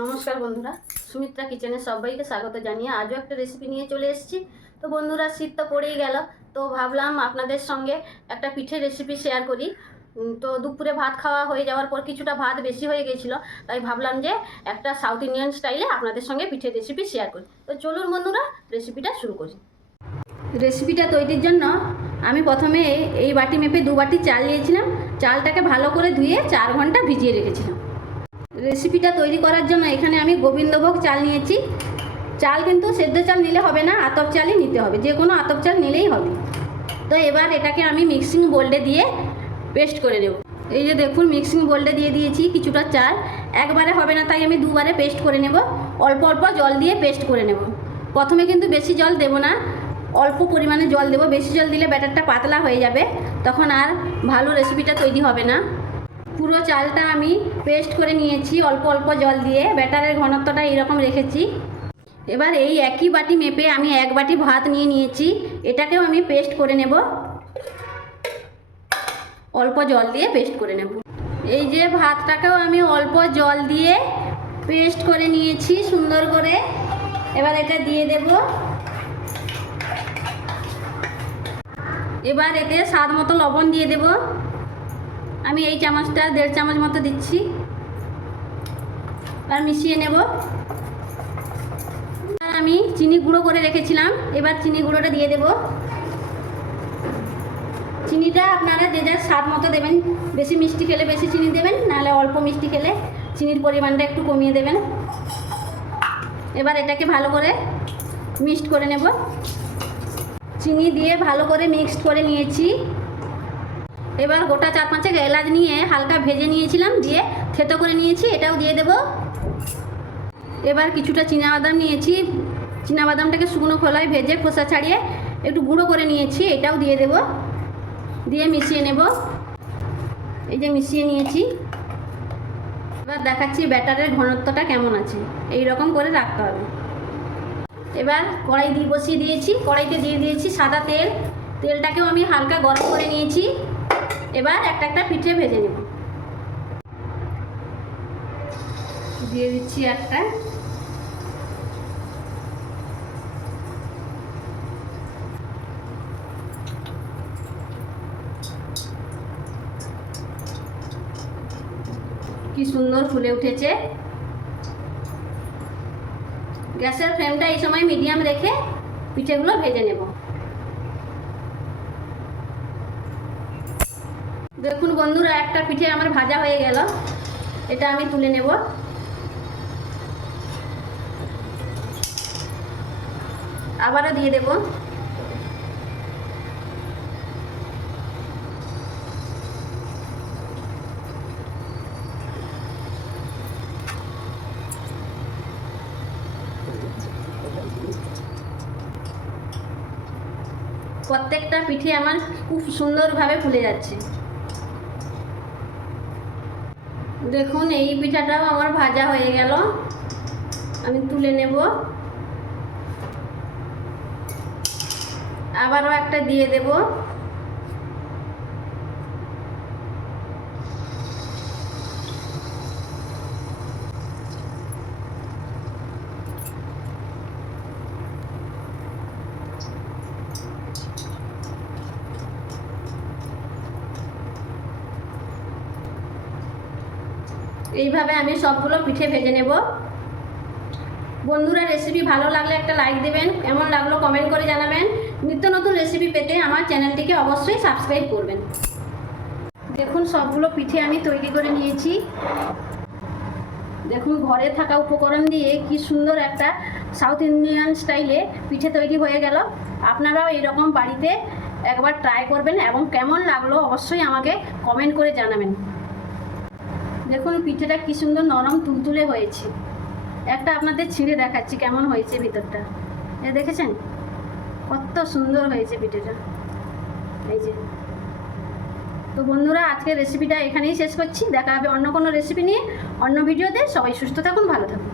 নমস্কার বন্ধুরা, সুমিত্রা কিচেনে সবাইকে স্বাগত জানিয়ে আজও একটা রেসিপি নিয়ে চলে এসেছি। তো বন্ধুরা, শীত তো পড়েই গেল, তো ভাবলাম আপনাদের সঙ্গে একটা পিঠের রেসিপি শেয়ার করি। তো দুপুরে ভাত খাওয়া হয়ে যাওয়ার পর কিছুটা ভাত বেশি হয়ে গেছিলো, তাই ভাবলাম যে একটা সাউথ ইন্ডিয়ান স্টাইলে আপনাদের সঙ্গে পিঠের রেসিপি শেয়ার করি। তো চলুন বন্ধুরা, রেসিপিটা শুরু করি। রেসিপিটা তৈরির জন্য আমি প্রথমে এই বাটি মেপে 2 বাটি চাল নিয়েছিলাম। চালটাকে ভালো করে ধুয়ে 4 ঘন্টা ভিজিয়ে রেখেছিলাম। রেসিপিটা তৈরি করার জন্য এখানে আমি গোবিন্দভোগ চাল নিয়েছি। চাল কিন্তু সেদ্ধ চাল নিলে হবে না, আতপ চালই নিতে হবে, যে কোনো আতপ চাল নিলেই হবে। তো এবার এটাকে আমি মিক্সিং বোল্ডে দিয়ে পেস্ট করে নেব। এই যে দেখুন, মিক্সিং বোল্ডে দিয়ে দিয়েছি কিছুটা চাল। একবারে হবে না, তাই আমি 2 বারে পেস্ট করে নেব। অল্প অল্প জল দিয়ে পেস্ট করে নেব। প্রথমে কিন্তু বেশি জল দেব না, অল্প পরিমাণে জল দেব। বেশি জল দিলে ব্যাটারটা পাতলা হয়ে যাবে, তখন আর ভালো রেসিপিটা তৈরি হবে না। পুরো চালটা আমি পেস্ট করে নিয়েছি অল্প অল্প জল দিয়ে। ব্যাটারের ঘনত্বটা এইরকম রেখেছি। এবার এই একই বাটি মেপে আমি 1 বাটি ভাত নিয়ে নিয়েছি, এটাকেও আমি পেস্ট করে নেব। অল্প জল দিয়ে পেস্ট করে নেব। এই যে ভাতটাকেও আমি অল্প জল দিয়ে পেস্ট করে নিয়েছি সুন্দর করে। এবার এটা দিয়ে দেব। এবার এতে স্বাদ মতো লবণ দিয়ে দেব। আমি এই চামচটা 1.5 চামচ মতো দিচ্ছি। আর মিশিয়ে নেব। আর আমি চিনি গুঁড়ো করে রেখেছিলাম, এবার চিনি গুঁড়োটা দিয়ে দেব। চিনিটা আপনারা যে যার স্বাদ মতো দেবেন। বেশি মিষ্টি খেলে বেশি চিনি দেবেন, নাহলে অল্প মিষ্টি খেলে চিনির পরিমাণটা একটু কমিয়ে দেবেন। এবার এটাকে ভালো করে মিক্সড করে নেব। চিনি দিয়ে ভালো করে মিক্সড করে নিয়েছি। এবার গোটা 4-5 এলাচ নিয়ে হালকা ভেজে নিয়েছিলাম, দিয়ে থেতো করে নিয়েছি, এটাও দিয়ে দেব। এবার কিছুটা চীনাবাদাম নিয়েছি। চীনাবাদামটাকে শুকনো খোলায় ভেজে খোসা ছাড়িয়ে একটু গুঁড়ো করে নিয়েছি, এটাও দিয়ে দেব। দিয়ে মিশিয়ে নেব। এই যে মিশিয়ে নিয়েছি। এবার দেখাচ্ছি ব্যাটারের ঘনত্বটা কেমন আছে। এই রকম করে রাখতে হবে। এবার কড়াই দিয়ে বসিয়ে দিয়েছি। কড়াইতে দিয়ে দিয়েছি সাদা তেল। তেলটাকেও আমি হালকা গরম করে নিয়েছি। এবার একটা একটা পিঠে ভেজে নেব। দিয়ে দিচ্ছি একটা। কি সুন্দর ফুলে উঠেছে। গ্যাসের ফ্লেমটা এই সময় মিডিয়াম রেখে পিঠেগুলো ভেজে নেব। দেখুন বন্ধুরা, একটা পিঠে আমার ভাজা হয়ে গেল। এটা আমি তুলে নেব। আবারও দিয়ে দেব। প্রত্যেকটা পিঠে আমার খুব সুন্দরভাবে ফুলে যাচ্ছে। দেখুন, এই পিঠাটাও আমার ভাজা হয়ে গেল। আমি তুলে নেব। আবারও একটা দিয়ে দেব। এইভাবে আমি সবগুলো পিঠে ভেজে নেব। বন্ধুরা, রেসিপি ভালো লাগলে একটা লাইক দেবেন, কেমন লাগলো কমেন্ট করে জানাবেন। নিত্য নতুন রেসিপি পেতে আমার চ্যানেলটিকে অবশ্যই সাবস্ক্রাইব করবেন। দেখুন, সবগুলো পিঠে আমি তৈরি করে নিয়েছি। দেখুন, ঘরে থাকা উপকরণ দিয়ে কি সুন্দর একটা সাউথ ইন্ডিয়ান স্টাইলে পিঠে তৈরি হয়ে গেল। আপনারাও এরকম বাড়িতে একবার ট্রাই করবেন এবং কেমন লাগলো অবশ্যই আমাকে কমেন্ট করে জানাবেন। দেখুন, পিঠেটা কি সুন্দর নরম তুলতুলে হয়েছে। একটা আপনাদের ছিঁড়ে দেখাচ্ছি কেমন হয়েছে ভিতরটা। এ দেখেছেন কত সুন্দর হয়েছে পিঠেটা। এই যে। তো বন্ধুরা, আজকের রেসিপিটা এখানেই শেষ করছি। দেখা হবে অন্য কোনো রেসিপি নিয়ে অন্য ভিডিওতে। সবাই সুস্থ থাকুন, ভালো থাকুন।